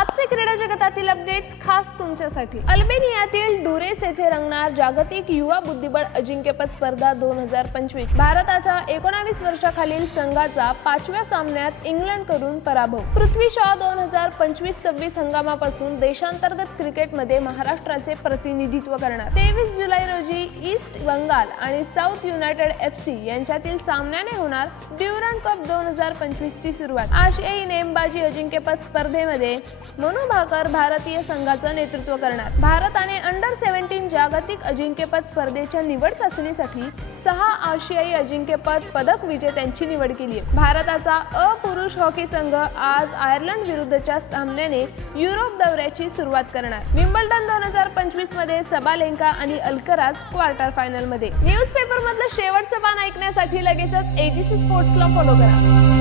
आजचे क्रीडा जगतातील अपडेट्स खास तुमच्यासाठी। अल्बेनियातील डुरेस येथे रंगणार जागतिक युवा बुद्धिबळ अजिंक्यपद स्पर्धा 2025। भारताच्या 19 वर्षाखालील संघाचा 5व्या सामन्यात इंग्लंडकडून पराभव। पृथ्वी शॉ 2025-26 हंगामापासून देशांतर्गत क्रिकेटमध्ये महाराष्ट्राचे प्रतिनिधित्व करणार। 23 जुलै रोजी ईस्ट बंगाल आणि साऊथ युनायटेड FC यांच्यातील सामन्याने होणार ड्युरंड कप 2025 ची सुरुवात। आशियाई नेमबाजी अजिंक्यपद स्पर्धेमध्ये मनू भाकर भारतीय संघाचं नेतृत्व करणार। भारताने अंडर 17 जागतिक अजिंक्यपद स्पर्धेच्या निवड चाचणीसाठी 6 आशियाई अजिंक्यपद पदक विजेत्यांची निवड केली आहे। भारताचा पुरुष हॉकी संघ आज आयर्लंड विरुद्धच्या सामन्याने युरोप दौऱ्याची सुरुवात करणार। विम्बल्डन 2025 मध्ये सबालेंका आणि अल्कराज क्वार्टर फायनल मध्ये। न्यूजपेपर मधलं शेवटचं पान ऐकण्यासाठी लगेचच AGC स्पोर्ट्सला फॉलो करा।